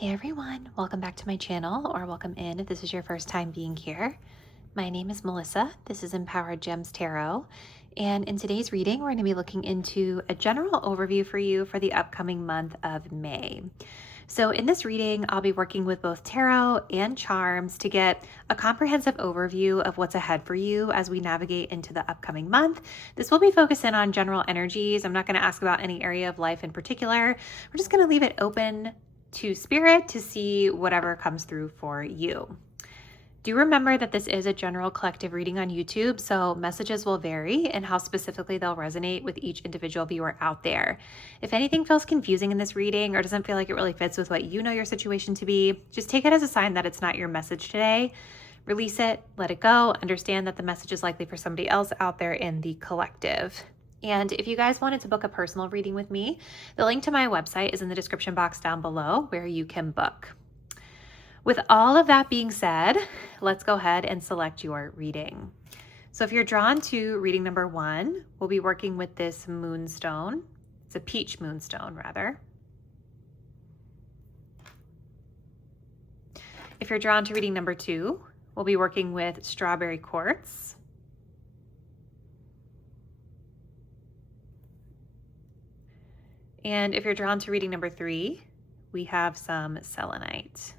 Hey everyone, welcome back to my channel, or welcome in if this is your first time being here. My name is Melissa. This is Empowered Gems Tarot, and in today's reading we're going to be looking into a general overview for you for the upcoming month of May. So in this reading, I'll be working with both tarot and charms to get a comprehensive overview of what's ahead for you as we navigate into the upcoming month. This will be focusing on general energies. I'm not going to ask about any area of life in particular. We're just going to leave it open to spirit to see whatever comes through for you. Do remember that this is a general collective reading on YouTube, so messages will vary and how specifically they'll resonate with each individual viewer out there. If anything feels confusing in this reading or doesn't feel like it really fits with what you know your situation to be, just take it as a sign that it's not your message today. Release it, let it go, understand that the message is likely for somebody else out there in the collective. And if you guys wanted to book a personal reading with me, the link to my website is in the description box down below where you can book. With all of that being said, let's go ahead and select your reading. So if you're drawn to reading number 1, we'll be working with this Moonstone. It's a peach moonstone, rather. If you're drawn to reading number 2, we'll be working with strawberry quartz. And if you're drawn to reading number 3, we have some selenite.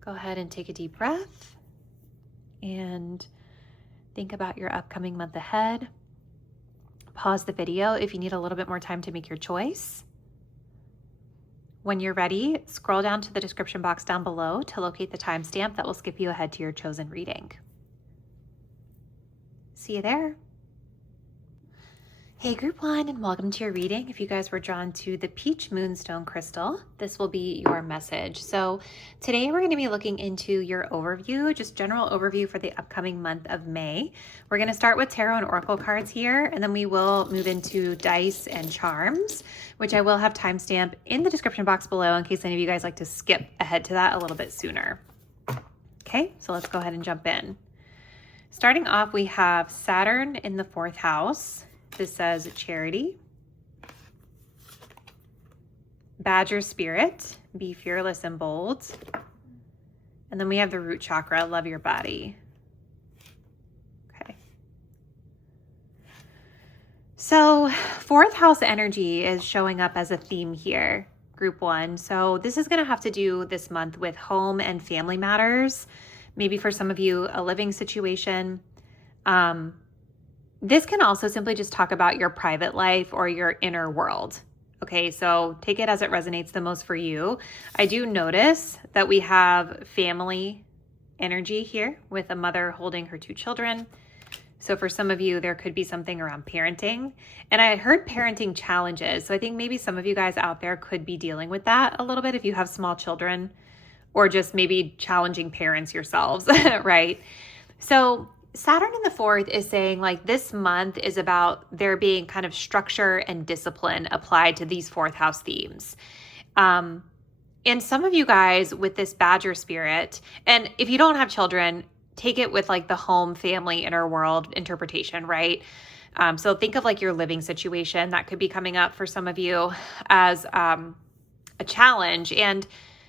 Go ahead and take a deep breath and think about your upcoming month ahead. Pause the video if you need a little bit more time to make your choice. When you're ready, scroll down to the description box down below to locate the timestamp that will skip you ahead to your chosen reading. See you there. Hey group 1, and welcome to your reading. If you guys were drawn to the peach moonstone crystal, this will be your message. So today we're going to be looking into your overview, just general overview for the upcoming month of May. We're going to start with tarot and oracle cards here, and then we will move into dice and charms, which I will have timestamp in the description box below in case any of you guys like to skip ahead to that a little bit sooner. Okay, so let's go ahead and jump in. Starting off, we have Saturn in the 4th house. This says charity, badger spirit, be fearless and bold. And then we have the root chakra, love your body. Okay. So 4th house energy is showing up as a theme here, group 1. So this is going to have to do this month with home and family matters. Maybe for some of you, a living situation. This can also simply just talk about your private life or your inner world. Okay, so take it as it resonates the most for you. I do notice that we have family energy here with a mother holding her 2 children. So for some of you, there could be something around parenting. And I heard parenting challenges. So I think maybe some of you guys out there could be dealing with that a little bit if you have small children or just maybe challenging parents yourselves, right? So Saturn in the 4th is saying like this month is about there being kind of structure and discipline applied to these 4th house themes. And some of you guys with this badger spirit, and if you don't have children, take it with like the home, family, inner world interpretation, right? So think of like your living situation that could be coming up for some of you as a challenge. And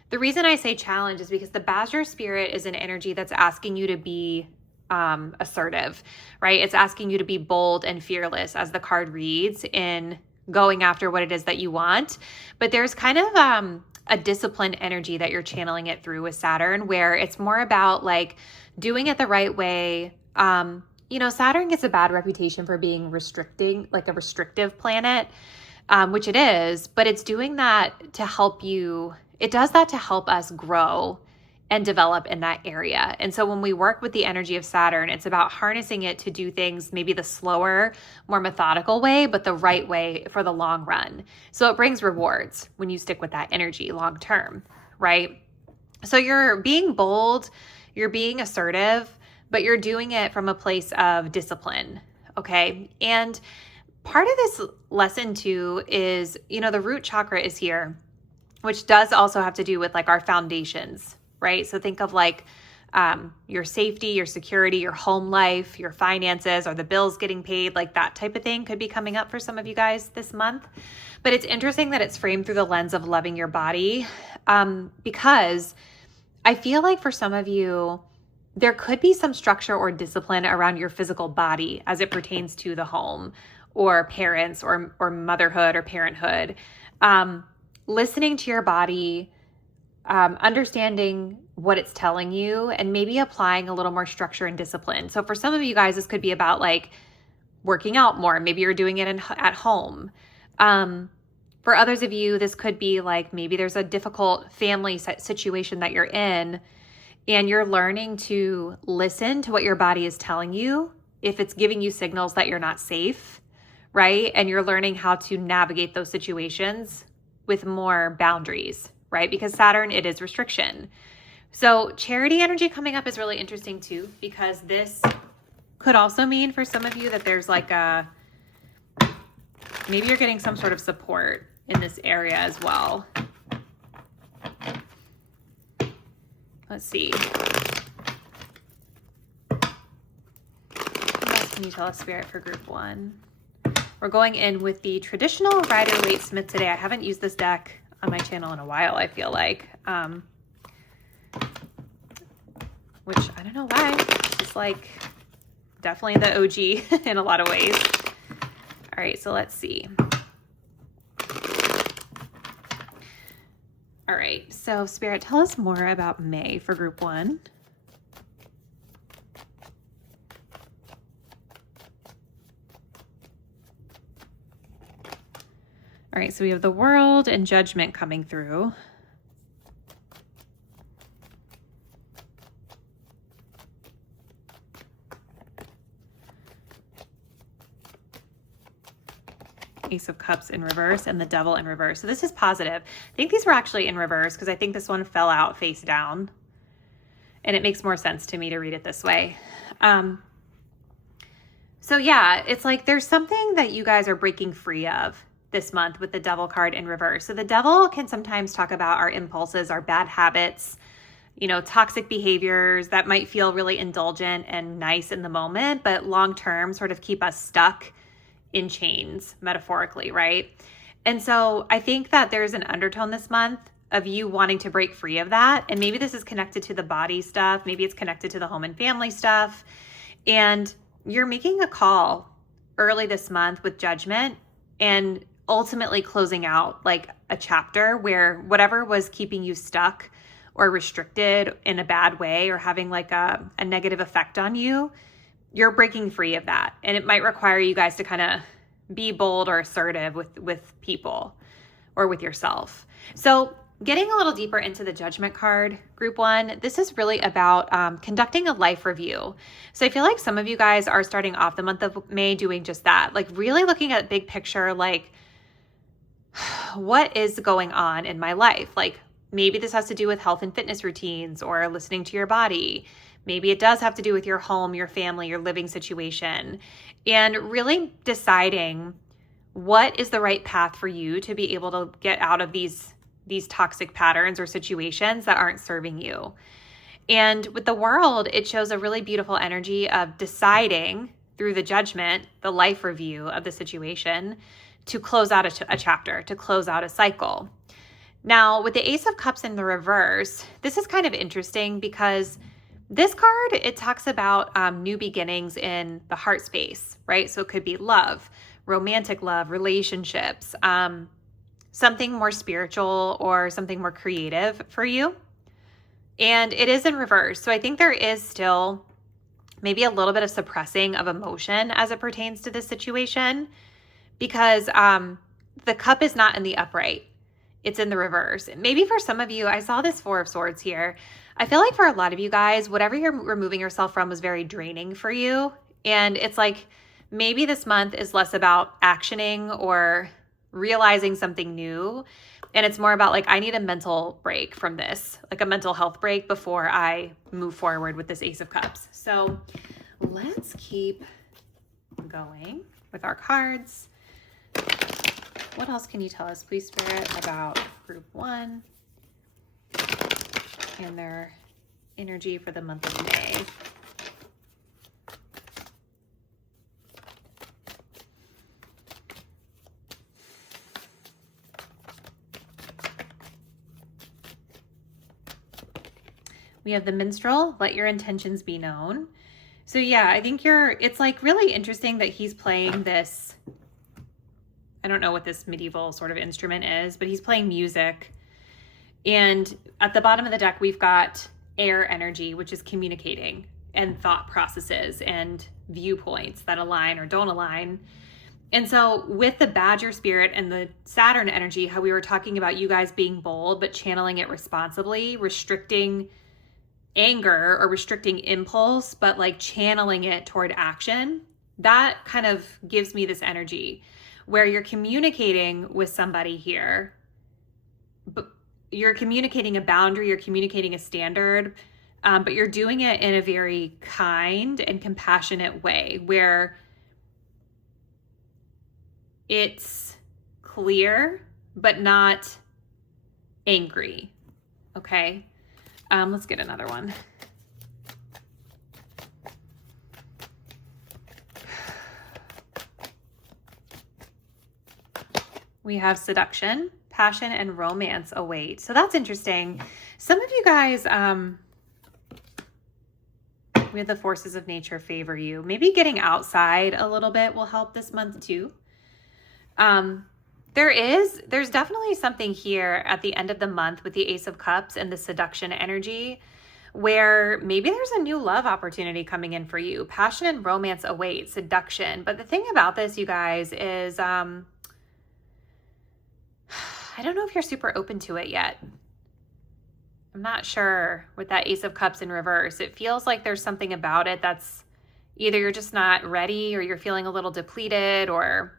the reason I say challenge is because the badger spirit is an energy that's asking you to be assertive, right? It's asking you to be bold and fearless, as the card reads, in going after what it is that you want. But there's kind of a disciplined energy that you're channeling it through with Saturn, where it's more about like doing it the right way. Saturn gets a bad reputation for being restricting, like a restrictive planet, which it is, but it's doing that to help you. It does that to help us grow and develop in that area. And so when we work with the energy of Saturn, it's about harnessing it to do things maybe the slower, more methodical way, but the right way for the long run. So it brings rewards when you stick with that energy long term, right? So you're being bold, you're being assertive, but you're doing it from a place of discipline, okay? And part of this lesson too is, the root chakra is here, which does also have to do with like our foundations, right? So think of like your safety, your security, your home life, your finances, or the bills getting paid, like that type of thing could be coming up for some of you guys this month. But it's interesting that it's framed through the lens of loving your body, because I feel like for some of you, there could be some structure or discipline around your physical body as it pertains to the home or parents or motherhood or parenthood. Listening to your body, understanding what it's telling you, and maybe applying a little more structure and discipline. So for some of you guys, this could be about like working out more. Maybe you're doing it at home. For others of you, this could be like maybe there's a difficult family situation that you're in, and you're learning to listen to what your body is telling you if it's giving you signals that you're not safe, right? And you're learning how to navigate those situations with more boundaries, right? Because Saturn, it is restriction. So charity energy coming up is really interesting too, because this could also mean for some of you that there's like maybe you're getting some sort of support in this area as well. Let's see. What else can you tell us, Spirit, for group 1? We're going in with the traditional Rider-Waite-Smith today. I haven't used this deck on my channel in a while, I feel like. Which I don't know why. It's like definitely the OG in a lot of ways. All right, so let's see. All right, so Spirit, tell us more about May for group 1. All right, so we have the World and Judgment coming through. Ace of Cups in reverse and the Devil in reverse. So this is positive. I think these were actually in reverse because I think this one fell out face down. And it makes more sense to me to read it this way. So yeah, it's like there's something that you guys are breaking free of this month with the Devil card in reverse. So the Devil can sometimes talk about our impulses, our bad habits, you know, toxic behaviors that might feel really indulgent and nice in the moment, but long-term sort of keep us stuck in chains, metaphorically, right? And so I think that there's an undertone this month of you wanting to break free of that. And maybe this is connected to the body stuff. Maybe it's connected to the home and family stuff. And you're making a call early this month with Judgment and ultimately closing out like a chapter where whatever was keeping you stuck or restricted in a bad way or having like a negative effect on you, you're breaking free of that. And it might require you guys to kind of be bold or assertive with people or with yourself. So getting a little deeper into the Judgment card, group 1, this is really about conducting a life review. So I feel like some of you guys are starting off the month of May doing just that, like really looking at big picture, like what is going on in my life? Like maybe this has to do with health and fitness routines or listening to your body. Maybe it does have to do with your home, your family, your living situation, and really deciding what is the right path for you to be able to get out of these toxic patterns or situations that aren't serving you. And with the World, it shows a really beautiful energy of deciding through the Judgment, the life review of the situation, to close out a chapter, to close out a cycle. Now, with the Ace of Cups in the reverse, this is kind of interesting because this card, it talks about new beginnings in the heart space, right? So it could be love, romantic love, relationships, something more spiritual or something more creative for you. And it is in reverse. So I think there is still maybe a little bit of suppressing of emotion as it pertains to this situation because the cup is not in the upright. It's in the reverse. Maybe for some of you, I saw this Four of Swords here. I feel like for a lot of you guys, whatever you're removing yourself from was very draining for you. And it's like maybe this month is less about actioning or realizing something new. And it's more about like, I need a mental break from this, like a mental health break before I move forward with this Ace of Cups. So let's keep going with our cards. What else can you tell us, please, Spirit, about group 1 and their energy for the month of May. We have the minstrel, let your intentions be known. So yeah, I think it's like really interesting that he's playing this, I don't know what this medieval sort of instrument is, but he's playing music. And at the bottom of the deck, we've got air energy, which is communicating and thought processes and viewpoints that align or don't align. And so with the Badger spirit and the Saturn energy, how we were talking about you guys being bold, but channeling it responsibly, restricting anger or restricting impulse, but like channeling it toward action, that kind of gives me this energy where you're communicating with somebody here, but you're communicating a boundary, you're communicating a standard, but you're doing it in a very kind and compassionate way where it's clear, but not angry. Okay. Let's get another one. We have seduction, passion, and romance await. So that's interesting. Some of you guys, we have the forces of nature favor you. Maybe getting outside a little bit will help this month too. There's definitely something here at the end of the month with the Ace of Cups and the seduction energy where maybe there's a new love opportunity coming in for you. Passion and romance await, seduction. But the thing about this, you guys, is I don't know if you're super open to it yet. I'm not sure with that Ace of Cups in reverse. It feels like there's something about it that's either you're just not ready or you're feeling a little depleted or...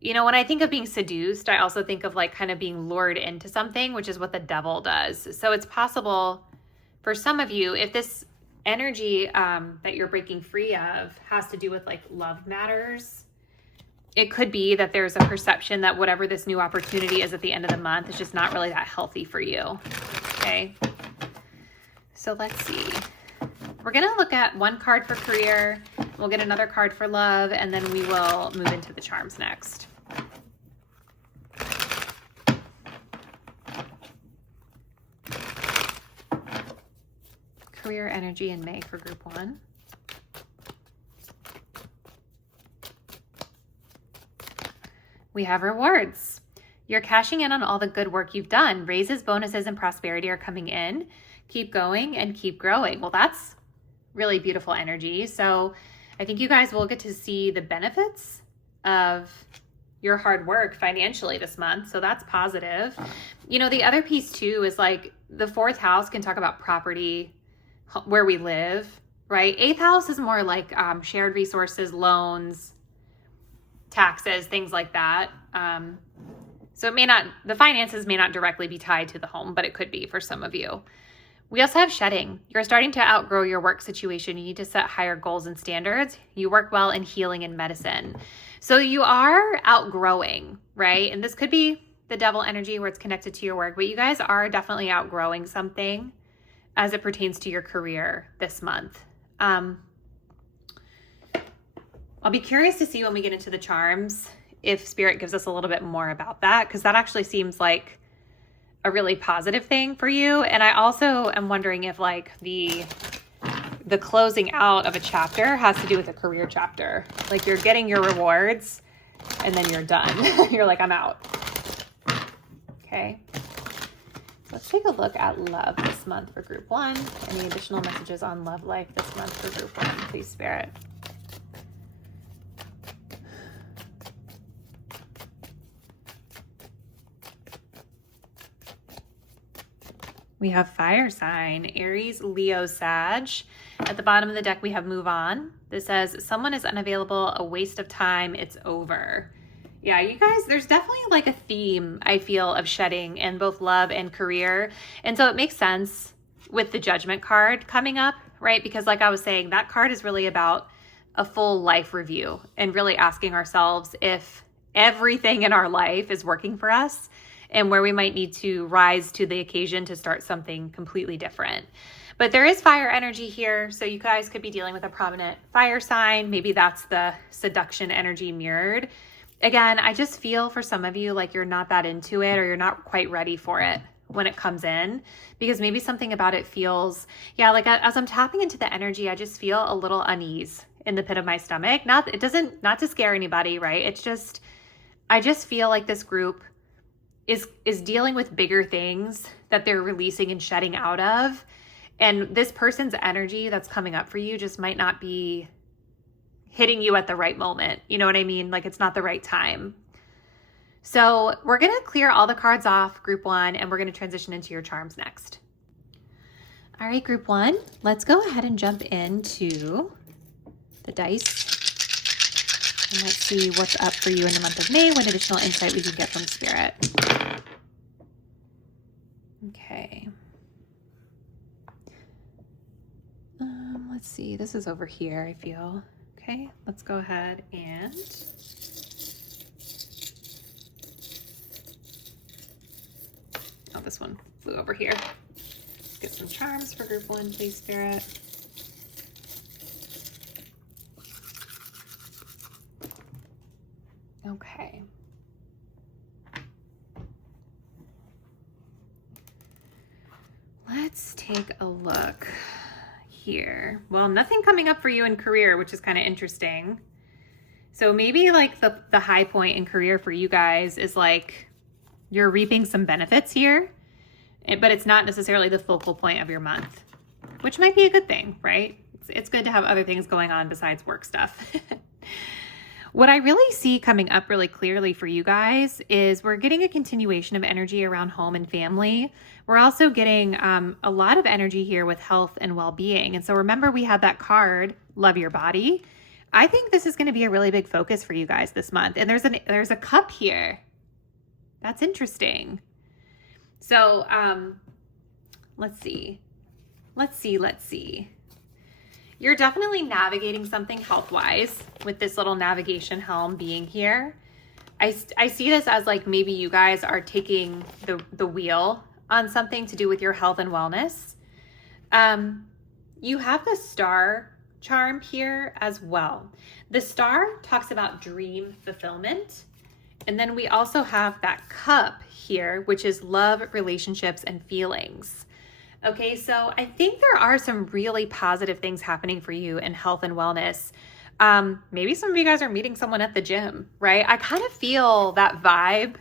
You know, when I think of being seduced, I also think of like kind of being lured into something, which is what the devil does. So it's possible for some of you, if this energy that you're breaking free of has to do with like love matters, it could be that there's a perception that whatever this new opportunity is at the end of the month is just not really that healthy for you. Okay. So let's see. We're going to look at one card for career. We'll get another card for love, and then we will move into the charms next. Career energy in May for group 1. We have rewards. You're cashing in on all the good work you've done. Raises, bonuses, and prosperity are coming in. Keep going and keep growing. Well, that's really beautiful energy. So I think you guys will get to see the benefits of your hard work financially this month. So that's positive. You know, the other piece too is like the 4th house can talk about property, where we live, right? 8th house is more like shared resources, loans, taxes, things like that. So the finances may not directly be tied to the home, but it could be for some of you. We also have shedding. You're starting to outgrow your work situation. You need to set higher goals and standards. You work well in healing and medicine. So you are outgrowing, right? And this could be the devil energy where it's connected to your work, but you guys are definitely outgrowing something as it pertains to your career this month. I'll be curious to see when we get into the charms if Spirit gives us a little bit more about that, because that actually seems like a really positive thing for you. And I also am wondering if like the closing out of a chapter has to do with a career chapter. Like you're getting your rewards and then you're done. You're like, I'm out. Okay. Let's take a look at love this month for group 1. Any additional messages on love life this month for group 1, please, Spirit. We have fire sign, Aries, Leo, Sag. At the bottom of the deck, we have move on. This says, someone is unavailable, a waste of time, it's over. Yeah, you guys, there's definitely like a theme, I feel, of shedding in both love and career. And so it makes sense with the Judgment card coming up, right? Because like I was saying, that card is really about a full life review and really asking ourselves if everything in our life is working for us and where we might need to rise to the occasion to start something completely different. But there is fire energy here, so you guys could be dealing with a prominent fire sign. Maybe that's the seduction energy mirrored. Again, I just feel for some of you like you're not that into it, or you're not quite ready for it when it comes in, because maybe something about it feels, yeah, like as I'm tapping into the energy, I just feel a little unease in the pit of my stomach. Not to scare anybody, right? It's just, I just feel like this group is dealing with bigger things that they're releasing and shedding out of. And this person's energy that's coming up for you just might not be hitting you at the right moment. You know what I mean? Like it's not the right time. So we're going to clear all the cards off, group one, and we're going to transition into your charms next. All right, group one, let's go ahead and jump into the dice. And let's see what's up for you in the month of May, what additional insight we can get from Spirit. Okay. Let's see, this is over here, I feel. Okay, let's go ahead and oh, this one flew over here. Let's get some charms for group one, please, Spirit. Okay. Let's take a look here. Well, nothing coming up for you in career, which is kind of interesting. So maybe like the high point in career for you guys is like you're reaping some benefits here, but it's not necessarily the focal point of your month, which might be a good thing, right? It's good to have other things going on besides work stuff. What I really see coming up really clearly for you guys is we're getting a continuation of energy around home and family. We're also getting a lot of energy here with health and well-being. And so remember, we had that card, Love Your Body. I think this is going to be a really big focus for you guys this month. And there's a cup here. That's interesting. So let's see. You're definitely navigating something health-wise with this little navigation helm being here. I see this as like maybe you guys are taking the wheel on something to do with your health and wellness. You have the star charm here as well. The star talks about dream fulfillment. And then we also have that cup here, which is love, relationships, and feelings. Okay, so I think there are some really positive things happening for you in health and wellness. Maybe some of you guys are meeting someone at the gym, right? I kind of feel that vibe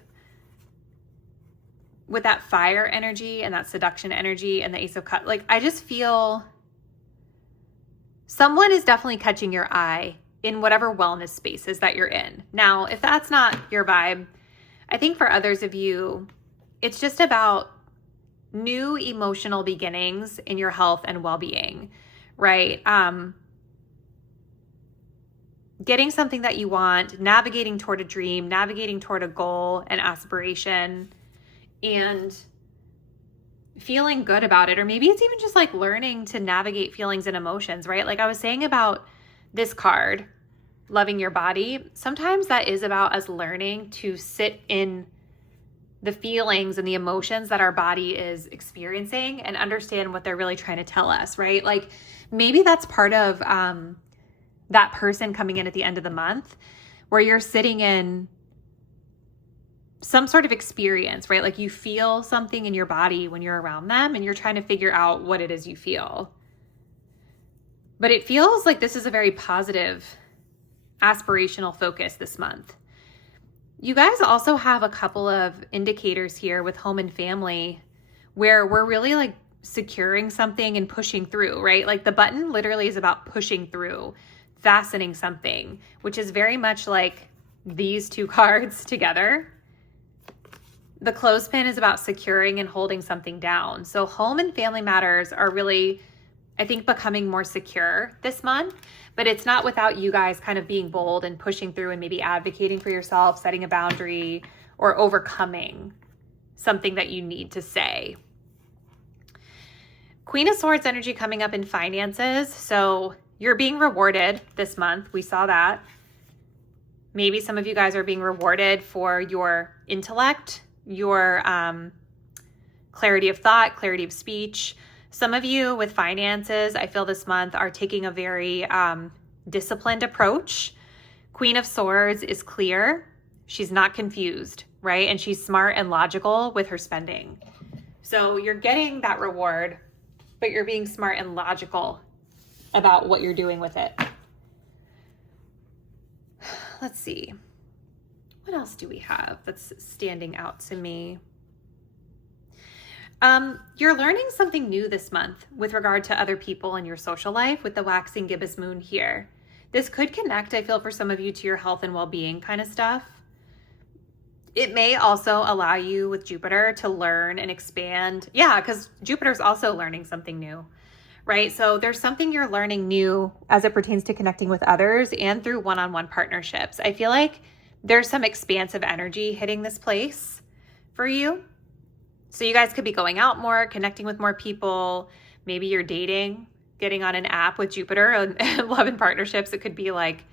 with that fire energy and that seduction energy and the Ace of Cups. Like, I just feel someone is definitely catching your eye in whatever wellness spaces that you're in. Now, if that's not your vibe, I think for others of you, it's just about new emotional beginnings in your health and well-being, right? Getting something that you want, navigating toward a dream, navigating toward a goal and aspiration, and feeling good about it. Or maybe it's even just like learning to navigate feelings and emotions, right? Like I was saying about this card, loving your body. Sometimes that is about us learning to sit in the feelings and the emotions that our body is experiencing and understand what they're really trying to tell us, right? Like maybe that's part of that person coming in at the end of the month where you're sitting in some sort of experience, right? Like you feel something in your body when you're around them and you're trying to figure out what it is you feel. But it feels like this is a very positive, aspirational focus this month. You guys also have a couple of indicators here with home and family where we're really like securing something and pushing through, right? Like the button literally is about pushing through, fastening something, which is very much like these two cards together. The clothespin is about securing and holding something down. So home and family matters are really, I think, becoming more secure this month, but it's not without you guys kind of being bold and pushing through and maybe advocating for yourself, setting a boundary, or overcoming something that you need to say. Queen of Swords energy coming up in finances. So you're being rewarded this month. We saw that. Maybe some of you guys are being rewarded for your intellect, your clarity of thought, clarity of speech. Some of you with finances, I feel this month, are taking a very disciplined approach. Queen of Swords is clear. She's not confused, right? And she's smart and logical with her spending. So you're getting that reward, but you're being smart and logical about what you're doing with it. Let's see. What else do we have that's standing out to me? You're learning something new this month with regard to other people in your social life with the waxing gibbous moon here. This could connect, I feel, for some of you to your health and well-being kind of stuff. It may also allow you with Jupiter to learn and expand. Yeah, because Jupiter's also learning something new, right? So there's something you're learning new as it pertains to connecting with others and through one-on-one partnerships. I feel like there's some expansive energy hitting this place for you. So you guys could be going out more, connecting with more people. Maybe you're dating, getting on an app with Jupiter and love and partnerships. It could be like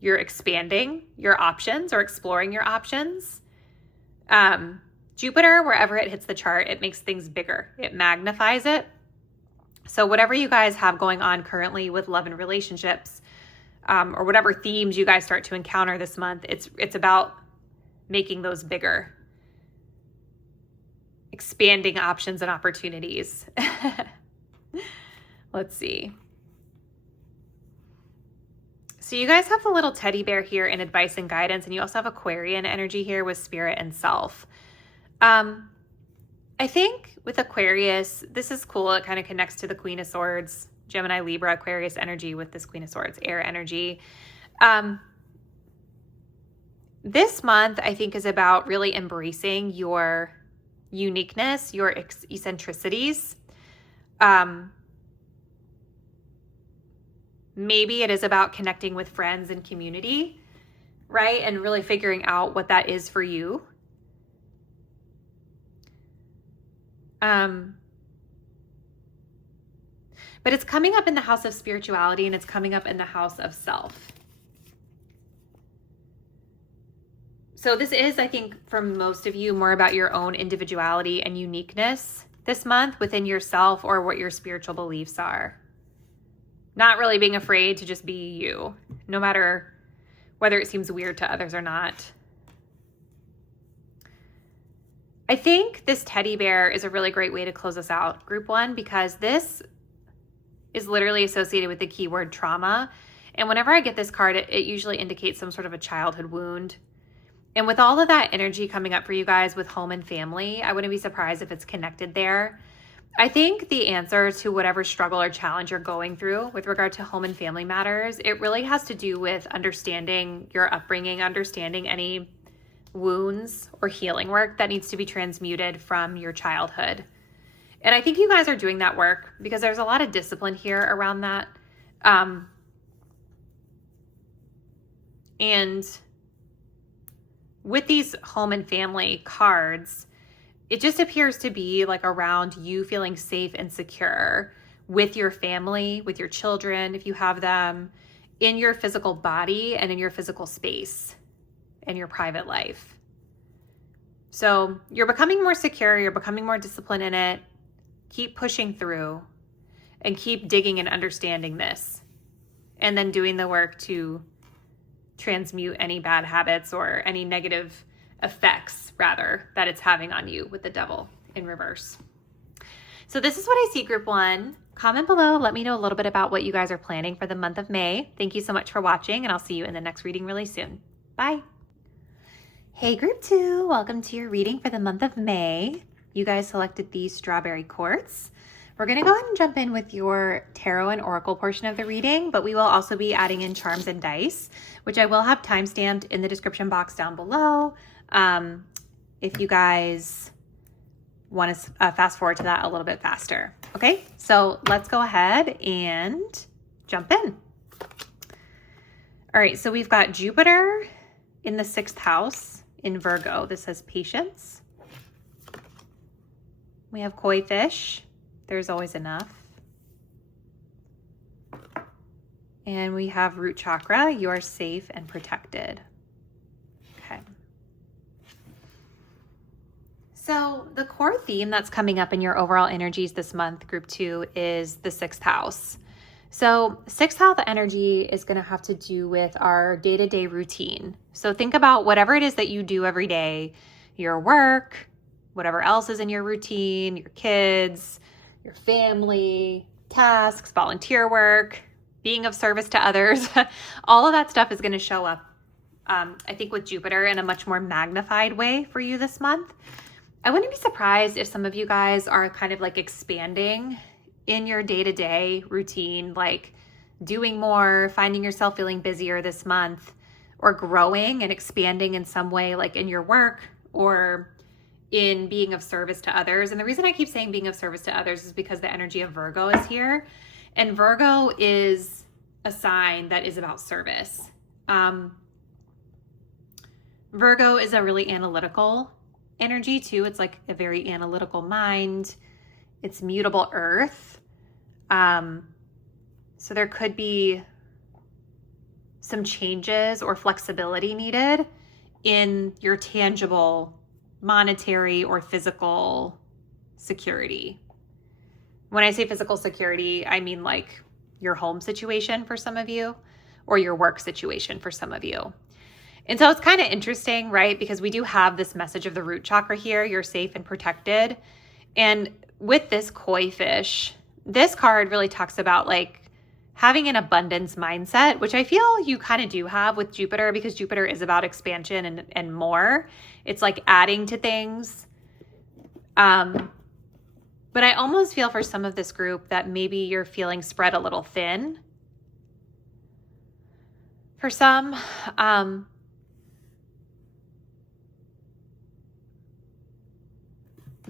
you're expanding your options or exploring your options. Jupiter, wherever it hits the chart, it makes things bigger. It magnifies it. So whatever you guys have going on currently with love and relationships, or whatever themes you guys start to encounter this month, it's about making those bigger, expanding options and opportunities. Let's see. So you guys have the little teddy bear here in advice and guidance, and you also have Aquarian energy here with spirit and self. I think with Aquarius, this is cool. It kind of connects to the Queen of Swords, Gemini, Libra, Aquarius energy with this Queen of Swords, air energy. This month, I think, is about really embracing your uniqueness, your eccentricities. Maybe it is about connecting with friends and community, right? And really figuring out what that is for you. But it's coming up in the house of spirituality, and it's coming up in the house of self. So this is, I think, for most of you, more about your own individuality and uniqueness this month within yourself or what your spiritual beliefs are. Not really being afraid to just be you, no matter whether it seems weird to others or not. I think this teddy bear is a really great way to close us out, group one, because this is literally associated with the keyword trauma. And whenever I get this card, it usually indicates some sort of a childhood wound. And with all of that energy coming up for you guys with home and family, I wouldn't be surprised if it's connected there. I think the answer to whatever struggle or challenge you're going through with regard to home and family matters, it really has to do with understanding your upbringing, understanding any wounds or healing work that needs to be transmuted from your childhood. And I think you guys are doing that work because there's a lot of discipline here around that. And with these home and family cards, it just appears to be like around you feeling safe and secure with your family, with your children, if you have them, in your physical body and in your physical space and your private life. So you're becoming more secure, you're becoming more disciplined in it. Keep pushing through and keep digging and understanding this, and then doing the work to transmute any bad habits or any negative effects, rather, that it's having on you with the devil in reverse. So this is what I see, group one. Comment below. Let me know a little bit about what you guys are planning for the month of May. Thank you so much for watching, and I'll see you in the next reading really soon. Bye. Hey, group two. Welcome to your reading for the month of May. You guys selected the strawberry quartz. We're going to go ahead and jump in with your tarot and oracle portion of the reading, but we will also be adding in charms and dice, which I will have timestamped in the description box down below. If you guys want to fast forward to that a little bit faster. Okay, so let's go ahead and jump in. All right, so we've got Jupiter in the 6th house in Virgo. This says patience. We have koi fish. There's always enough. And we have root chakra. You are safe and protected. Okay. So the core theme that's coming up in your overall energies this month, group 2, is the 6th house. So 6th house energy is going to have to do with our day-to-day routine. So think about whatever it is that you do every day, your work, whatever else is in your routine, your kids, your family, tasks, volunteer work, being of service to others. All of that stuff is going to show up, I think, with Jupiter in a much more magnified way for you this month. I wouldn't be surprised if some of you guys are kind of like expanding in your day-to-day routine, like doing more, finding yourself feeling busier this month, or growing and expanding in some way, like in your work or in being of service to others. And the reason I keep saying being of service to others is because the energy of Virgo is here. And Virgo is a sign that is about service. Virgo is a really analytical energy too. It's like a very analytical mind. It's mutable earth. So there could be some changes or flexibility needed in your tangible monetary or physical security. When I say physical security, I mean like your home situation for some of you, or your work situation for some of you. And so it's kind of interesting, right? Because we do have this message of the root chakra here. You're safe and protected. And with this koi fish, this card really talks about like having an abundance mindset, which I feel you kind of do have with Jupiter, because Jupiter is about expansion and more. It's like adding to things. But I almost feel for some of this group that maybe you're feeling spread a little thin. For some,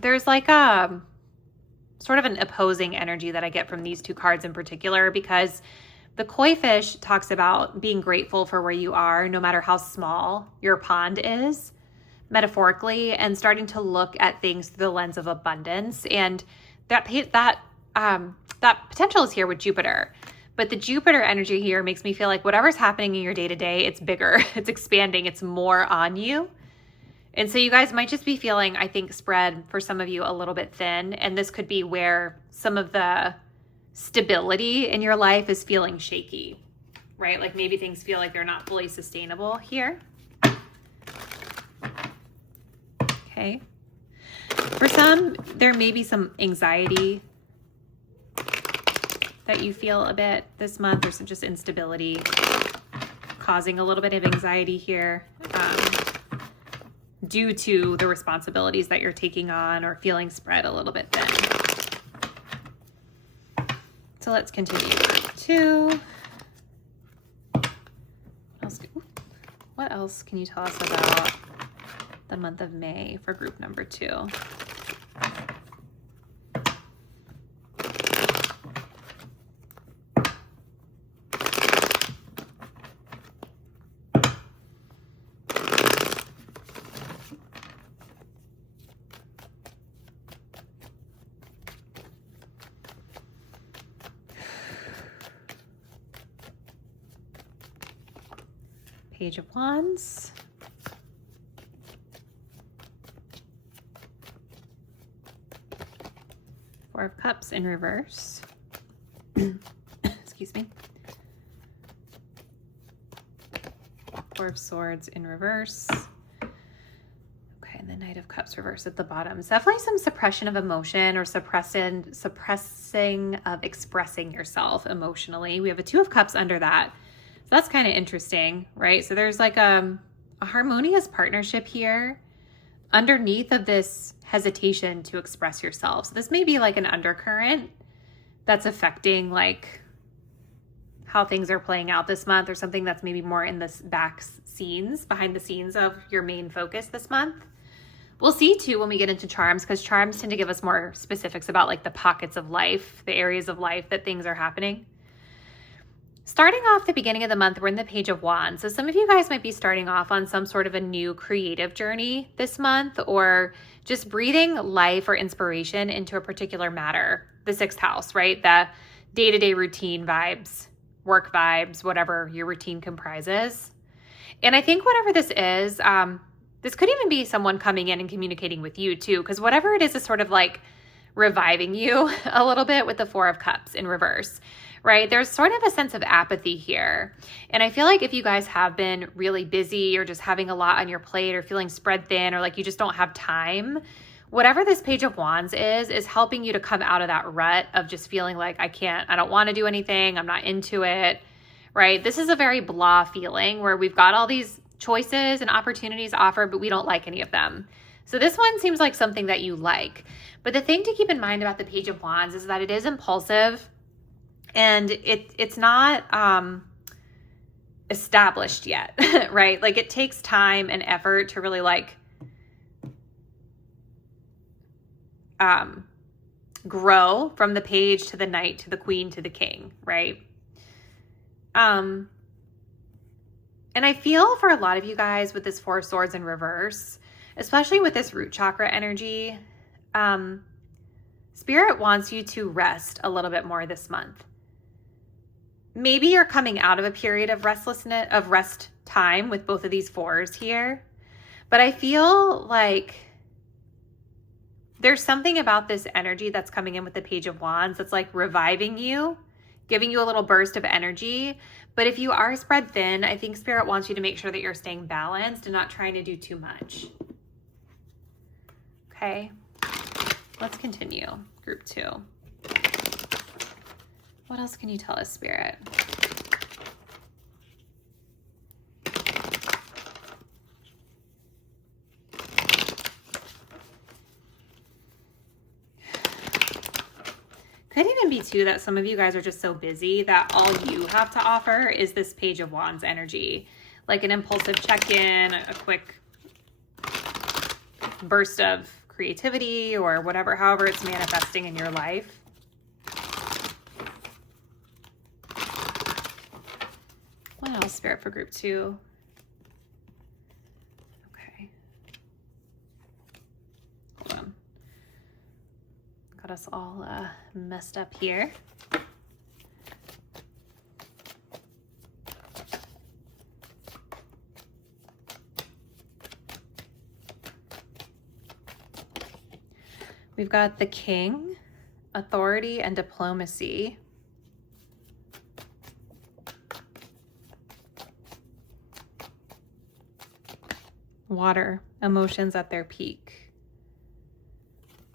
there's like a sort of an opposing energy that I get from these two cards in particular, because the koi fish talks about being grateful for where you are, no matter how small your pond is, metaphorically, and starting to look at things through the lens of abundance. And that potential is here with Jupiter. But the Jupiter energy here makes me feel like whatever's happening in your day-to-day, it's bigger, it's expanding, it's more on you. And so you guys might just be feeling, I think, spread for some of you a little bit thin. And this could be where some of the stability in your life is feeling shaky, right? Like maybe things feel like they're not fully sustainable here. Okay. For some, there may be some anxiety that you feel a bit this month, or some just instability causing a little bit of anxiety here. Due to the responsibilities that you're taking on, or feeling spread a little bit thin. So let's continue. 2. What else can you tell us about the month of May for group number 2? Page of Wands. Four of Cups in reverse. Excuse me. Four of Swords in reverse. Okay, and the Knight of Cups reverse at the bottom. It's definitely some suppression of emotion, or suppressing of expressing yourself emotionally. We have a Two of Cups under that. So that's kind of interesting, right? So there's like a harmonious partnership here underneath of this hesitation to express yourself. So this may be like an undercurrent that's affecting like how things are playing out this month, or something that's maybe more in this behind the scenes of your main focus this month. We'll see too when we get into charms, because charms tend to give us more specifics about like the pockets of life, the areas of life that things are happening. Starting off the beginning of the month, we're in the Page of Wands. So some of you guys might be starting off on some sort of a new creative journey this month, or just breathing life or inspiration into a particular matter. The 6th house, right? The day-to-day routine vibes, work vibes, whatever your routine comprises. And I think whatever this is, This could even be someone coming in and communicating with you too, because whatever it is sort of like reviving you a little bit with the Four of Cups in reverse, right? There's sort of a sense of apathy here. And I feel like if you guys have been really busy or just having a lot on your plate or feeling spread thin or like you just don't have time, whatever this Page of Wands is helping you to come out of that rut of just feeling like I don't want to do anything, I'm not into it, right? This is a very blah feeling where we've got all these choices and opportunities offered, but we don't like any of them. So this one seems like something that you like. But the thing to keep in mind about the Page of Wands is that it is impulsive and it's not established yet, right? Like it takes time and effort to really like grow from the Page to the Knight to the Queen to the King, right? And I feel for a lot of you guys with this Four of Swords in reverse, especially with this root chakra energy, Spirit wants you to rest a little bit more this month. Maybe you're coming out of a period of restlessness, of rest time with both of these fours here, but I feel like there's something about this energy that's coming in with the Page of Wands that's like reviving you, giving you a little burst of energy. But if you are spread thin, I think Spirit wants you to make sure that you're staying balanced and not trying to do too much. Okay, let's continue. Group 2. What else can you tell us, Spirit? Could even be too that some of you guys are just so busy that all you have to offer is this Page of Wands energy, like an impulsive check-in, a quick burst of creativity or whatever, however it's manifesting in your life. What else, Spirit, for group 2? Okay. Hold on. Got us all messed up here. We've got the King, authority, and diplomacy. Water, emotions at their peak.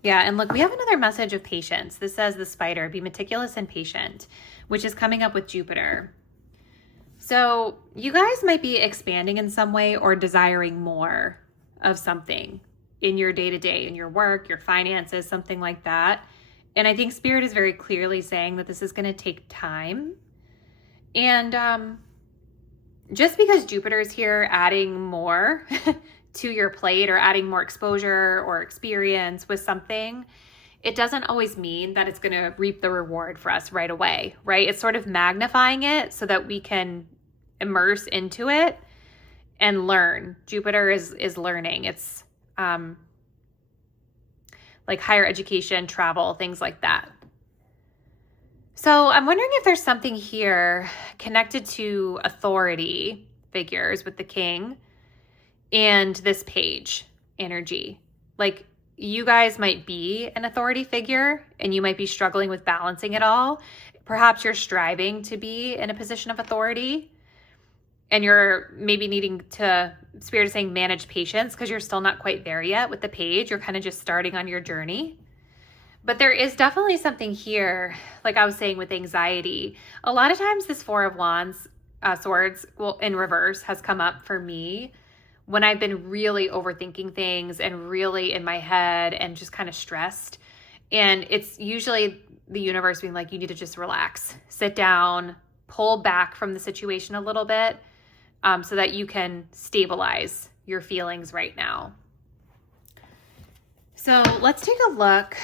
Yeah, and look, we have another message of patience. This says the Spider, be meticulous and patient, which is coming up with Jupiter. So you guys might be expanding in some way or desiring more of something in your day-to-day, in your work, your finances, something like that. And I think Spirit is very clearly saying that this is going to take time. And just because Jupiter is here adding more to your plate or adding more exposure or experience with something, it doesn't always mean that it's going to reap the reward for us right away, right? It's sort of magnifying it so that we can immerse into it and learn. Jupiter is learning. It's like higher education, travel, things like that. So I'm wondering if there's something here connected to authority figures with the King and this Page energy. Like you guys might be an authority figure and you might be struggling with balancing it all. Perhaps you're striving to be in a position of authority and you're maybe needing to, Spirit is saying, manage patience because you're still not quite there yet with the Page. You're kind of just starting on your journey. But there is definitely something here, like I was saying, with anxiety. A lot of times this Four of Wands, Swords, well, in reverse, has come up for me when I've been really overthinking things and really in my head and just kind of stressed. And it's usually the universe being like, you need to just relax, sit down, pull back from the situation a little bit so that you can stabilize your feelings right now. So let's take a look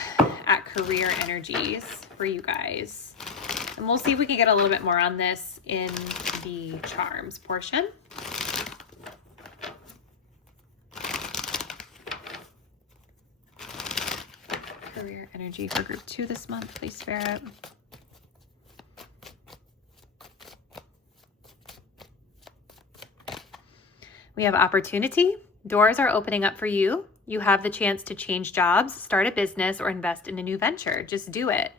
at career energies for you guys. And we'll see if we can get a little bit more on this in the charms portion. Career energy for group 2 this month, please, Spirit. We have opportunity, Doors are opening up for you. You have the chance to change jobs, start a business, or invest in a new venture. Just do it.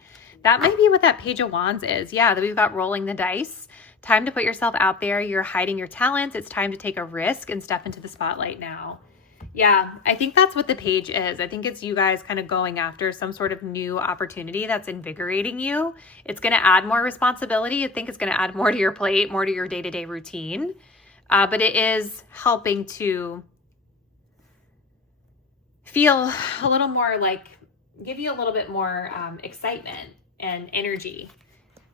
That might be what that Page of Wands is. Yeah, that we've got rolling the dice. Time to put yourself out there. You're hiding your talents. It's time to take a risk and step into the spotlight now. Yeah, I think that's what the page is. I think it's you guys kind of going after some sort of new opportunity that's invigorating you. It's going to add more responsibility. I think it's going to add more to your plate, more to your day-to-day routine. But it is helping to feel a little more like, give you a little bit more excitement and energy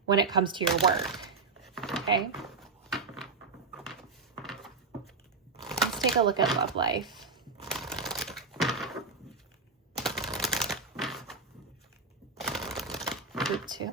when it comes to your work. Okay. Let's take a look at love life. Group 2.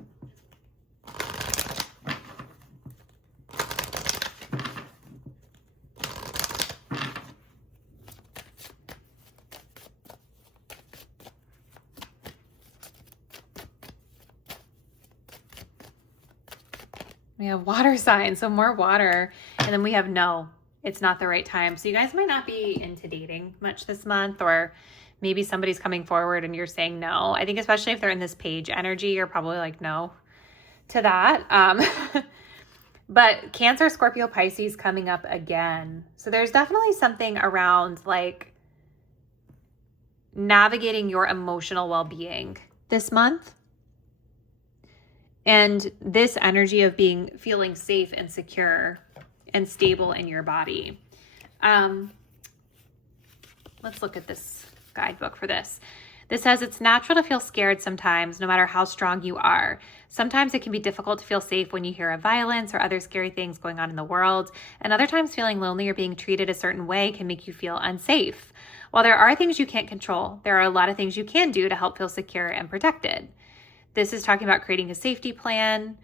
We have water signs, so more water. And then we have no, it's not the right time. So you guys might not be into dating much this month, or maybe somebody's coming forward and you're saying no. I think especially if they're in this page energy, you're probably like no to that. But Cancer, Scorpio, Pisces coming up again. So there's definitely something around like navigating your emotional well-being this month. And this energy of feeling safe and secure and stable in your body. Let's look at this guidebook for this. This says it's natural to feel scared sometimes, no matter how strong you are. Sometimes it can be difficult to feel safe when you hear of violence or other scary things going on in the world. And other times feeling lonely or being treated a certain way can make you feel unsafe. While there are things you can't control, there are a lot of things you can do to help feel secure and protected. This is talking about creating a safety plan,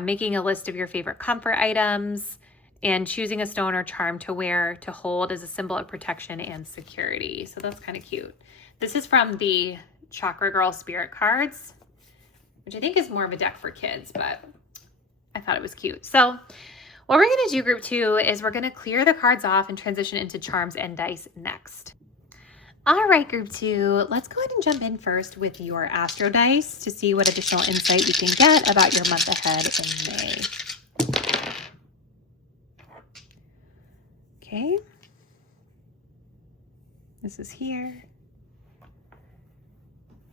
making a list of your favorite comfort items, and choosing a stone or charm to wear to hold as a symbol of protection and security. So that's kind of cute. This is from the Chakra Girl Spirit cards, which I think is more of a deck for kids, but I thought it was cute. So what we're going to do, group 2, is we're going to clear the cards off and transition into charms and dice next. All right, group 2, let's go ahead and jump in first with your Astro Dice to see what additional insight you can get about your month ahead in May. Okay. This is here.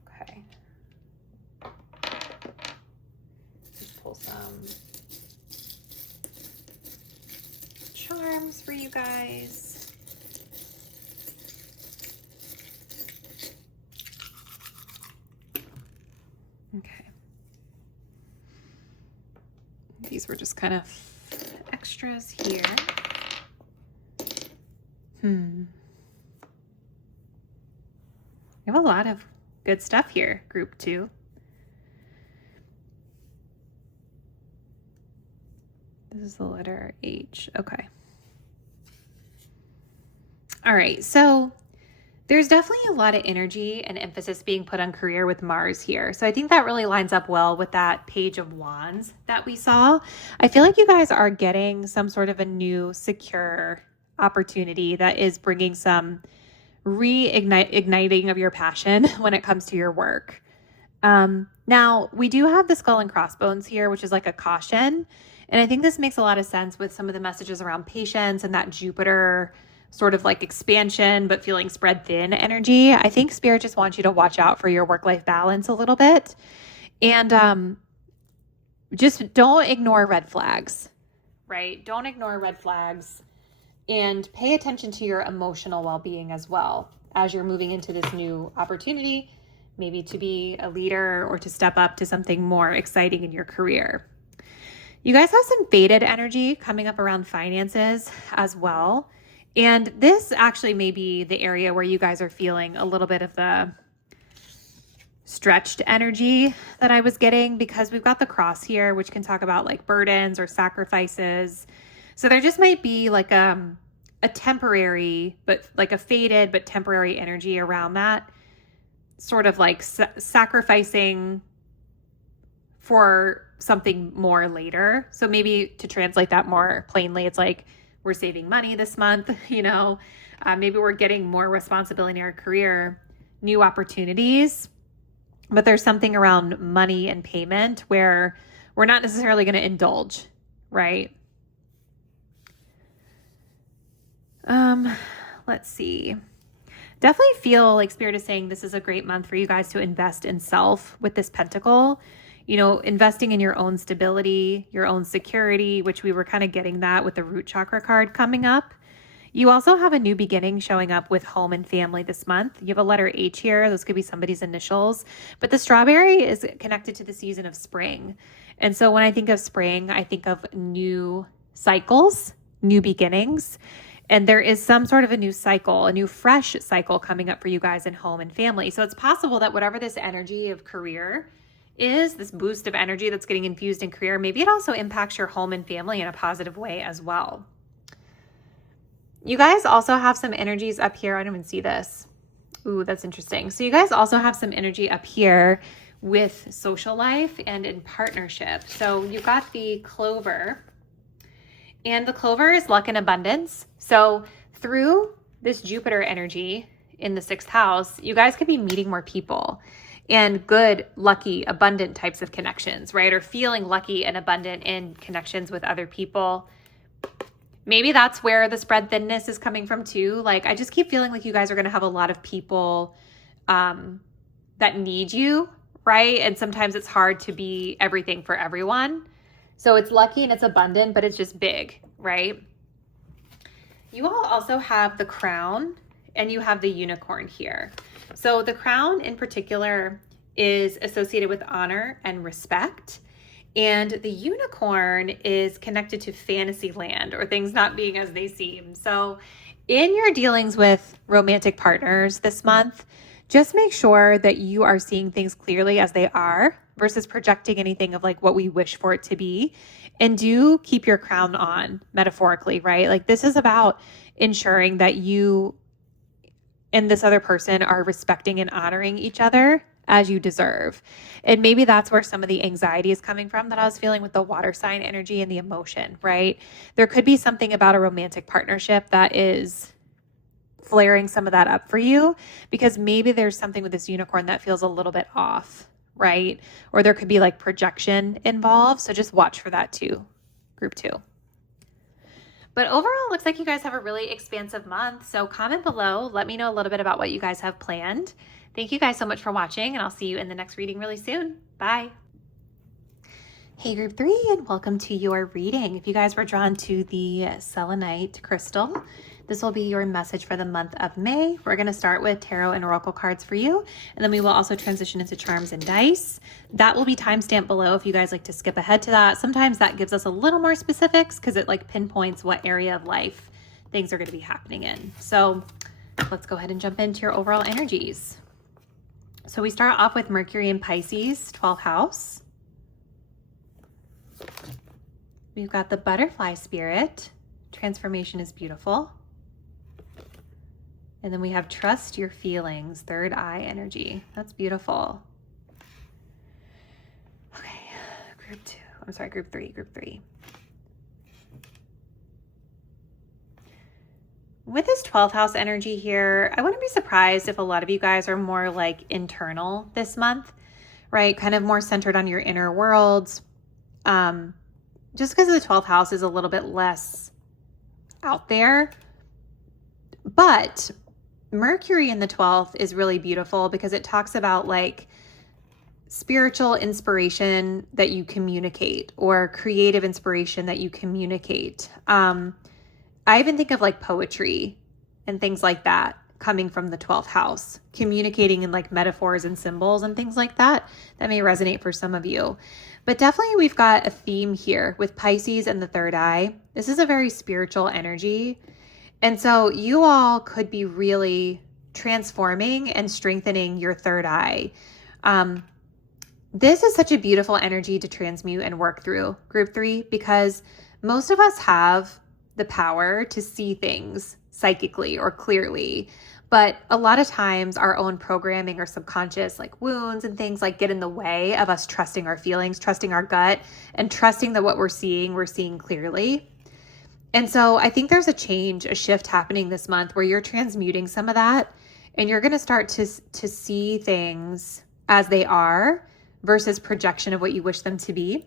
Okay. Let's pull some charms for you guys. Okay. These were just kind of extras here. We have a lot of good stuff here, group 2. This is the letter H. Okay. All right. So there's definitely a lot of energy and emphasis being put on career with Mars here. So I think that really lines up well with that Page of Wands that we saw. I feel like you guys are getting some sort of a new secure opportunity that is bringing some igniting of your passion when it comes to your work. Now, we do have the skull and crossbones here, which is like a caution. And I think this makes a lot of sense with some of the messages around patience and that Jupiter sort of like expansion, but feeling spread thin energy. I think Spirit just wants you to watch out for your work-life balance a little bit. And just don't ignore red flags, right? Don't ignore red flags, and pay attention to your emotional well-being as well as you're moving into this new opportunity, maybe to be a leader or to step up to something more exciting in your career. You guys have some faded energy coming up around finances as well. And this actually may be the area where you guys are feeling a little bit of the stretched energy that I was getting, because we've got the cross here, which can talk about like burdens or sacrifices. So there just might be like a temporary, but like a faded but temporary energy around that, sort of like sacrificing for something more later. So maybe to translate that more plainly, it's like, we're saving money this month, you know, Maybe we're getting more responsibility in our career, new opportunities, but there's something around money and payment where we're not necessarily going to indulge, right? Let's see. Definitely feel like Spirit is saying this is a great month for you guys to invest in self with this pentacle. You know, investing in your own stability, your own security, which we were kind of getting that with the root chakra card coming up. You also have a new beginning showing up with home and family this month. You have a letter H here. Those could be somebody's initials. But the strawberry is connected to the season of spring. And so when I think of spring, I think of new cycles, new beginnings. And there is some sort of a new cycle, a new fresh cycle coming up for you guys in home and family. So it's possible that whatever this energy of career is, this boost of energy that's getting infused in career, maybe it also impacts your home and family in a positive way as well. You guys also have some energies up here. I don't even see this. Ooh, that's interesting. So you guys also have some energy up here with social life and in partnership. So you got the clover, and the clover is luck and abundance. So through this Jupiter energy in the 6th house, you guys could be meeting more people and good, lucky, abundant types of connections, right? Or feeling lucky and abundant in connections with other people. Maybe that's where the spread thinness is coming from too. Like, I just keep feeling like you guys are going to have a lot of people that need you, right? And sometimes it's hard to be everything for everyone. So it's lucky and it's abundant, but it's just big, right? You all also have the crown and you have the unicorn here. So the crown in particular is associated with honor and respect. And the unicorn is connected to fantasy land or things not being as they seem. So in your dealings with romantic partners this month, just make sure that you are seeing things clearly as they are versus projecting anything of like what we wish for it to be. And do keep your crown on, metaphorically, right? Like, this is about ensuring that you and this other person are respecting and honoring each other as you deserve. And maybe that's where some of the anxiety is coming from that I was feeling with the water sign energy and the emotion, right? There could be something about a romantic partnership that is flaring some of that up for you, because maybe there's something with this unicorn that feels a little bit off, right? Or there could be like projection involved. So just watch for that too, group 2. But overall, it looks like you guys have a really expansive month. So comment below, let me know a little bit about what you guys have planned. Thank you guys so much for watching, and I'll see you in the next reading really soon. Bye. Hey group 3, and welcome to your reading. If you guys were drawn to the Selenite crystal, this will be your message for the month of May. We're going to start with tarot and oracle cards for you, and then we will also transition into charms and dice. That will be timestamped below if you guys like to skip ahead to that. Sometimes that gives us a little more specifics because it like pinpoints what area of life things are going to be happening in. So let's go ahead and jump into your overall energies. So we start off with Mercury in Pisces, 12th house. We've got the butterfly spirit. Transformation is beautiful. And then we have trust your feelings, third eye energy. That's beautiful. Okay, group 3. With this 12th house energy here, I wouldn't be surprised if a lot of you guys are more like internal this month, right? Kind of more centered on your inner worlds. Just because the 12th house is a little bit less out there. But Mercury in the 12th is really beautiful because it talks about like spiritual inspiration that you communicate or creative inspiration that you communicate. I even think of like poetry and things like that coming from the 12th house, communicating in like metaphors and symbols and things like that. That may resonate for some of you. But definitely we've got a theme here with Pisces and the third eye. This is a very spiritual energy. And so you all could be really transforming and strengthening your third eye. This is such a beautiful energy to transmute and work through, group 3, because most of us have the power to see things psychically or clearly. But a lot of times our own programming or subconscious like wounds and things like get in the way of us trusting our feelings, trusting our gut, and trusting that what we're seeing clearly. And so I think there's a shift happening this month where you're transmuting some of that, and you're going to start to see things as they are versus projection of what you wish them to be.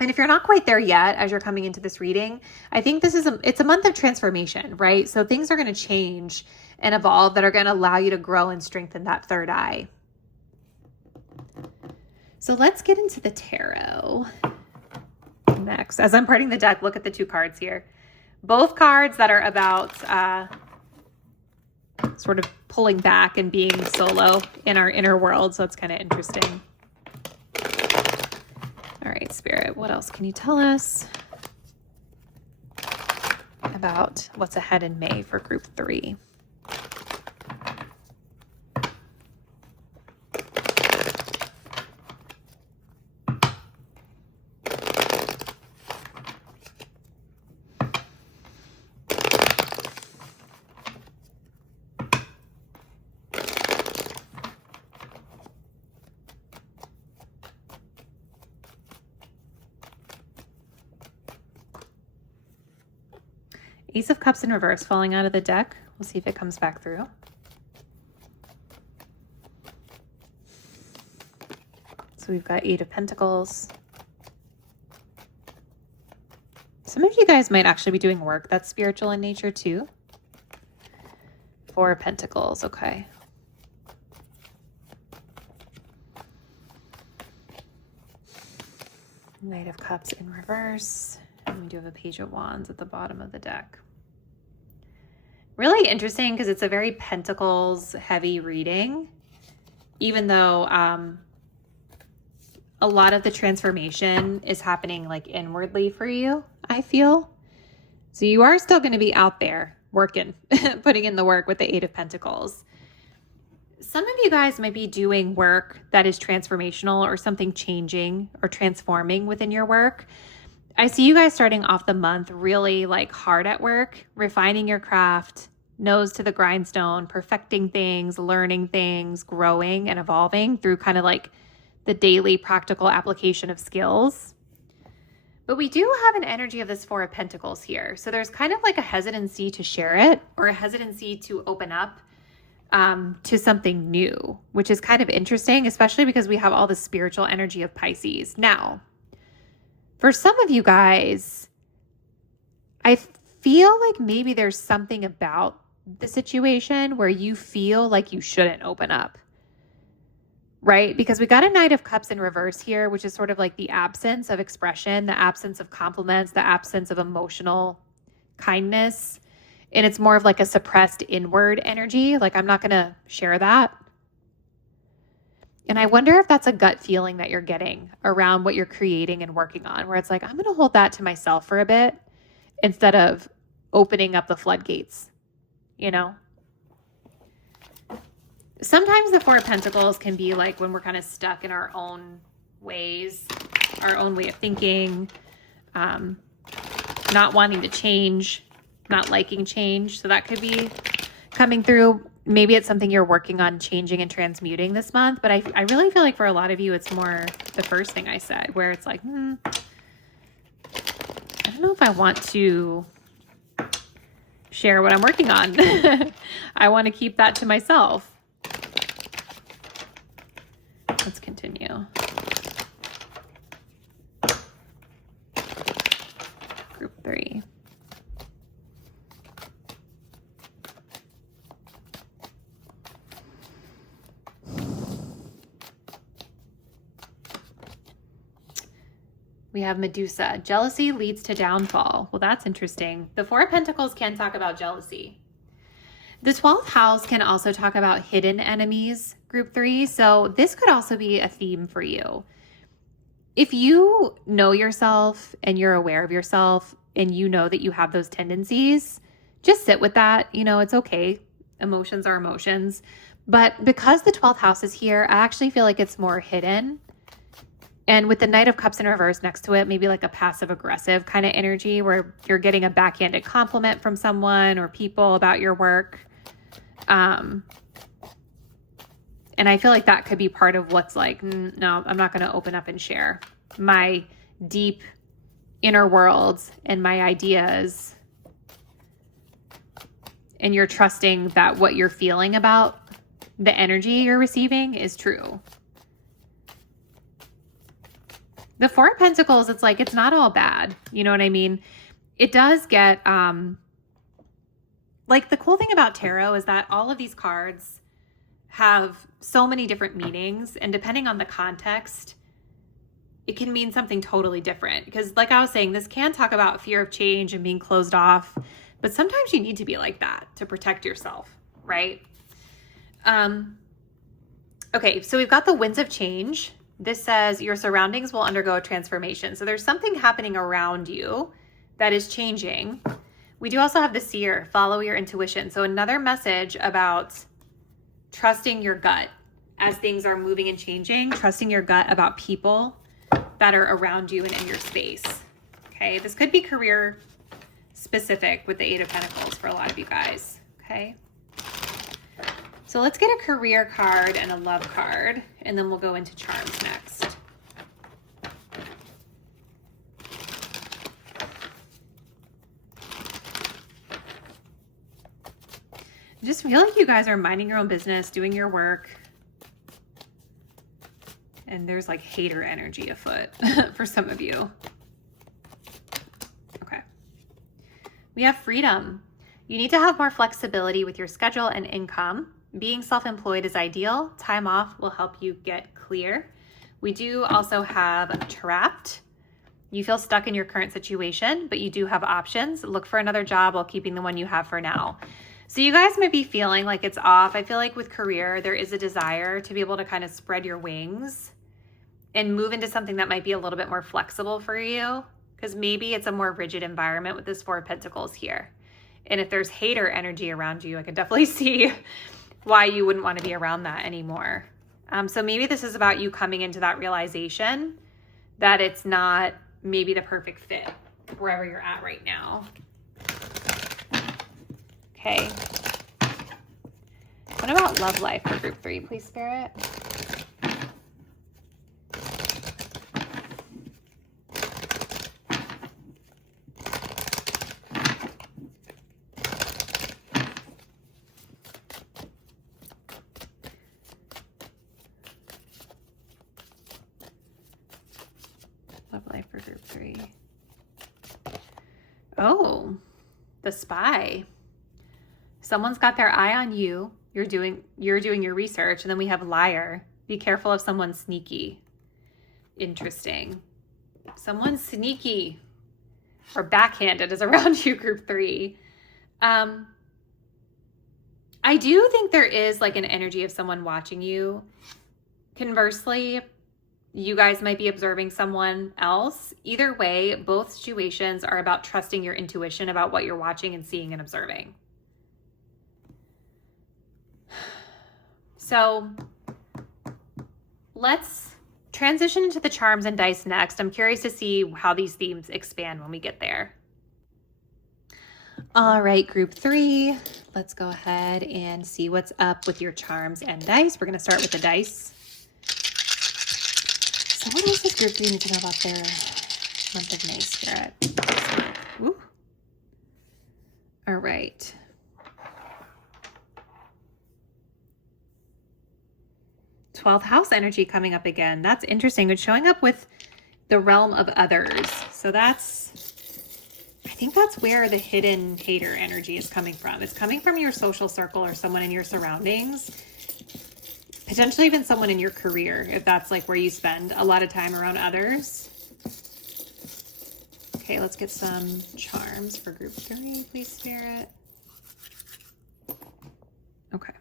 And if you're not quite there yet, as you're coming into this reading, I think it's a month of transformation, right? So things are going to change and evolve that are going to allow you to grow and strengthen that third eye. So let's get into the tarot next. As I'm parting the deck, look at the two cards here. Both cards that are about sort of pulling back and being solo in our inner world. So it's kind of interesting. All right, Spirit, what else can you tell us about what's ahead in May for group 3? Ace of Cups in reverse falling out of the deck. We'll see if it comes back through. So we've got 8 of Pentacles. Some of you guys might actually be doing work that's spiritual in nature too. 4 of Pentacles, okay. Knight of Cups in reverse. And we do have a Page of Wands at the bottom of the deck. Really interesting because it's a very Pentacles heavy reading, even though a lot of the transformation is happening like inwardly for you, I feel. So you are still going to be out there working, putting in the work with the 8 of Pentacles. Some of you guys might be doing work that is transformational or something changing or transforming within your work. I see you guys starting off the month really like hard at work, refining your craft, nose to the grindstone, perfecting things, learning things, growing and evolving through kind of like the daily practical application of skills. But we do have an energy of this 4 of Pentacles here. So there's kind of like a hesitancy to share it or a hesitancy to open up to something new, which is kind of interesting, especially because we have all the spiritual energy of Pisces. Now, for some of you guys, I feel like maybe there's something about the situation where you feel like you shouldn't open up, right? Because we got a Knight of Cups in reverse here, which is sort of like the absence of expression, the absence of compliments, the absence of emotional kindness. And it's more of like a suppressed inward energy. Like, I'm not going to share that. And I wonder if that's a gut feeling that you're getting around what you're creating and working on, where it's like, I'm going to hold that to myself for a bit instead of opening up the floodgates, you know? Sometimes the 4 of Pentacles can be like when we're kind of stuck in our own ways, our own way of thinking, not wanting to change, not liking change. So that could be coming through. Maybe it's something you're working on changing and transmuting this month, but I really feel like for a lot of you, it's more the first thing I said, where it's like, I don't know if I want to share what I'm working on. I want to keep that to myself. Let's continue. Group 3. We have Medusa. Jealousy leads to downfall. Well, that's interesting. The 4 of Pentacles can talk about jealousy. The 12th house can also talk about hidden enemies, group 3. So this could also be a theme for you. If you know yourself and you're aware of yourself and you know that you have those tendencies, just sit with that. You know, it's okay. Emotions are emotions. But because the 12th house is here, I actually feel like it's more hidden. And with the Knight of Cups in reverse next to it, maybe like a passive aggressive kind of energy where you're getting a backhanded compliment from someone or people about your work. And I feel like that could be part of what's like, no, I'm not going to open up and share my deep inner world and my ideas, and you're trusting that what you're feeling about the energy you're receiving is true. The Four of Pentacles, it's like, it's not all bad. You know what I mean? It does get, like, the cool thing about tarot is that all of these cards have so many different meanings, and depending on the context, it can mean something totally different. Because like I was saying, this can talk about fear of change and being closed off, but sometimes you need to be like that to protect yourself, right? Okay, so we've got the winds of change. This says your surroundings will undergo a transformation. So there's something happening around you that is changing. We do also have the seer, follow your intuition. So another message about trusting your gut as things are moving and changing, trusting your gut about people that are around you and in your space. Okay, this could be career specific with the Eight of Pentacles for a lot of you guys. Okay, so let's get a career card and a love card, and then we'll go into charms next. I just feel like you guys are minding your own business, doing your work, and there's like hater energy afoot for some of you. Okay. We have freedom. You need to have more flexibility with your schedule and income. Being self-employed is ideal. Time off will help you get clear. We do also have trapped. You feel stuck in your current situation, but you do have options. Look for another job while keeping the one you have for now. So you guys might be feeling like it's off. I feel like with career, there is a desire to be able to kind of spread your wings and move into something that might be a little bit more flexible for you, because maybe it's a more rigid environment with this Four of Pentacles here. And if there's hater energy around you, I can definitely see why you wouldn't want to be around that anymore. So maybe this is about you coming into that realization that it's not maybe the perfect fit wherever you're at right now. Okay. What about love life for group 3, please, Spirit? Love life for group 3. Oh, the spy. Someone's got their eye on you. You're doing your research. And then we have liar. Be careful of someone sneaky. Interesting. Someone sneaky or backhanded is around you, group 3. I do think there is like an energy of someone watching you. Conversely, you guys might be observing someone else. Either way, both situations are about trusting your intuition about what you're watching and seeing and observing. So let's transition into the charms and dice next. I'm curious to see how these themes expand when we get there. All right, group 3, let's go ahead and see what's up with your charms and dice. We're going to start with the dice. So what else does group 3 need to know about their month of May, Spirit? Ooh. All right. Twelfth house energy coming up again. That's interesting. It's showing up with the realm of others. So I think that's where the hidden hater energy is coming from. It's coming from your social circle or someone in your surroundings. Potentially even someone in your career, if that's like where you spend a lot of time around others. Okay, let's get some charms for group 3, please, Spirit. Okay.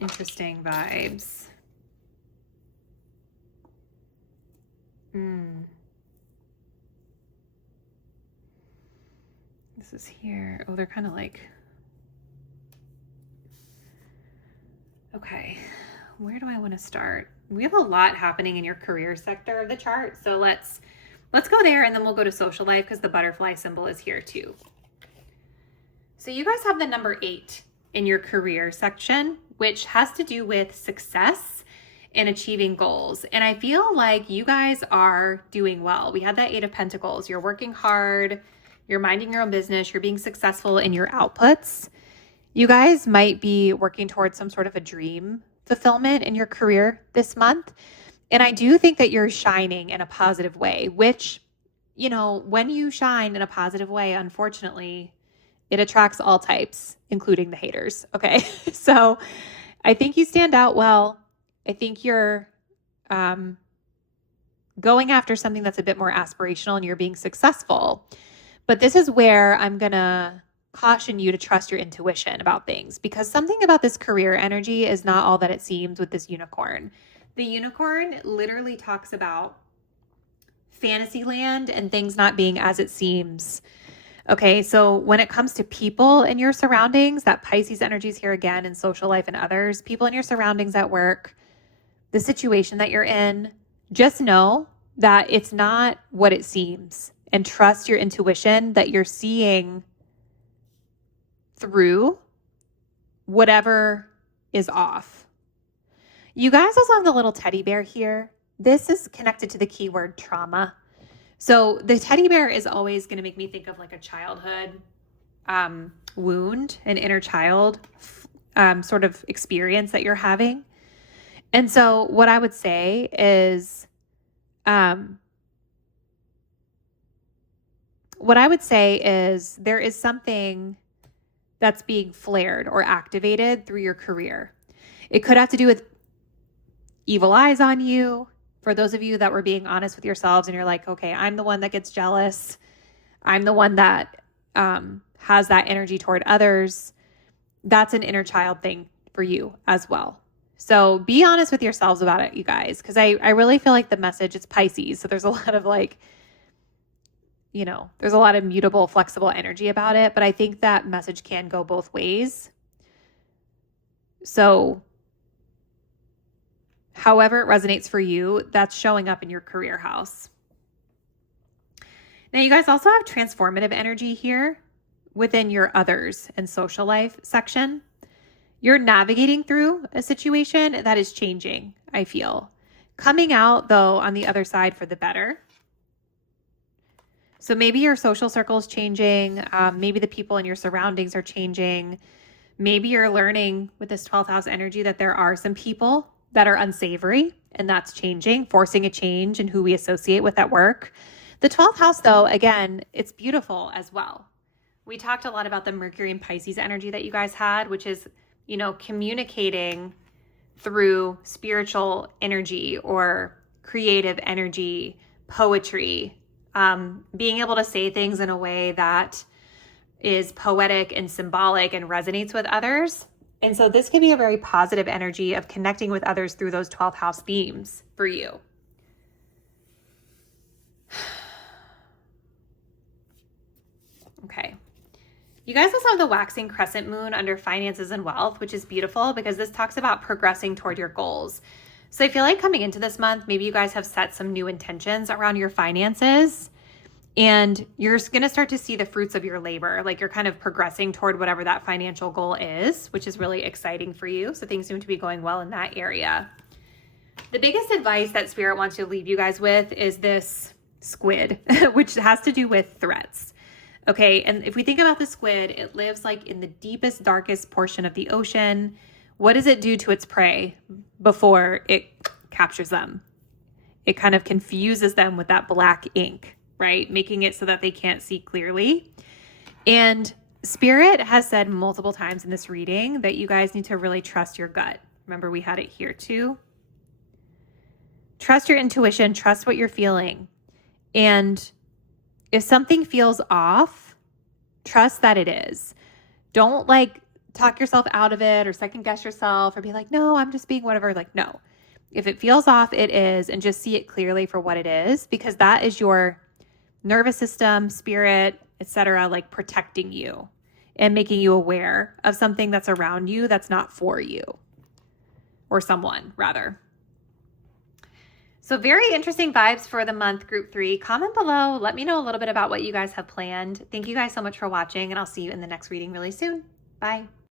Interesting vibes. This is here. Oh, they're kind of like, okay, where do I want to start? We have a lot happening in your career sector of the chart. So let's go there, and then we'll go to social life because the butterfly symbol is here too. So you guys have the number 8 in your career section, which has to do with success and achieving goals. And I feel like you guys are doing well. We had that 8 of Pentacles. You're working hard. You're minding your own business. You're being successful in your outputs. You guys might be working towards some sort of a dream fulfillment in your career this month. And I do think that you're shining in a positive way, which, you know, when you shine in a positive way, unfortunately, it attracts all types, including the haters. Okay. So I think you stand out well. I think you're going after something that's a bit more aspirational and you're being successful. But this is where I'm going to caution you to trust your intuition about things, because something about this career energy is not all that it seems with this unicorn. The unicorn literally talks about fantasy land and things not being as it seems. Okay, so when it comes to people in your surroundings, that Pisces energy is here again in social life and others, people in your surroundings at work, the situation that you're in, just know that it's not what it seems, and trust your intuition that you're seeing through whatever is off. You guys also have the little teddy bear here. This is connected to the keyword trauma. So the teddy bear is always going to make me think of like a childhood wound, an inner child sort of experience that you're having. And so what I would say is, there is something that's being flared or activated through your career. It could have to do with evil eyes on you. For those of you that were being honest with yourselves and you're like, okay, I'm the one that gets jealous. I'm the one that has that energy toward others. That's an inner child thing for you as well. So be honest with yourselves about it, you guys, because I really feel like the message, it's Pisces. So there's a lot of like, you know, there's a lot of mutable, flexible energy about it. But I think that message can go both ways. So however it resonates for you, that's showing up in your career house. Now, you guys also have transformative energy here within your others and social life section. You're navigating through a situation that is changing, I feel. Coming out, though, on the other side for the better. So maybe your social circle is changing. Maybe the people in your surroundings are changing. Maybe you're learning with this 12th house energy that there are some people that are unsavory, and that's changing, forcing a change in who we associate with at work. The 12th house, though, again, it's beautiful as well. We talked a lot about the Mercury and Pisces energy that you guys had, which is, you know, communicating through spiritual energy or creative energy, poetry, being able to say things in a way that is poetic and symbolic and resonates with others. And so this could be a very positive energy of connecting with others through those 12th house themes for you. Okay. You guys also have the waxing crescent moon under finances and wealth, which is beautiful because this talks about progressing toward your goals. So I feel like coming into this month, maybe you guys have set some new intentions around your finances and you're going to start to see the fruits of your labor. Like you're kind of progressing toward whatever that financial goal is, which is really exciting for you. So things seem to be going well in that area. The biggest advice that Spirit wants to leave you guys with is this squid, which has to do with threats. Okay, and if we think about the squid, it lives like in the deepest, darkest portion of the ocean. What does it do to its prey before it captures them? It kind of confuses them with that black ink, right? Making it so that they can't see clearly. And Spirit has said multiple times in this reading that you guys need to really trust your gut. Remember, we had it here too. Trust your intuition, trust what you're feeling. And if something feels off, trust that it is. Don't like talk yourself out of it or second guess yourself or be like, no, I'm just being whatever. Like, no, if it feels off, it is, and just see it clearly for what it is, because that is your nervous system, spirit, etc., like protecting you and making you aware of something that's around you that's not for you, or someone rather. So very interesting vibes for the month, group 3. Comment below. Let me know a little bit about what you guys have planned. Thank you guys so much for watching, and I'll see you in the next reading really soon. Bye.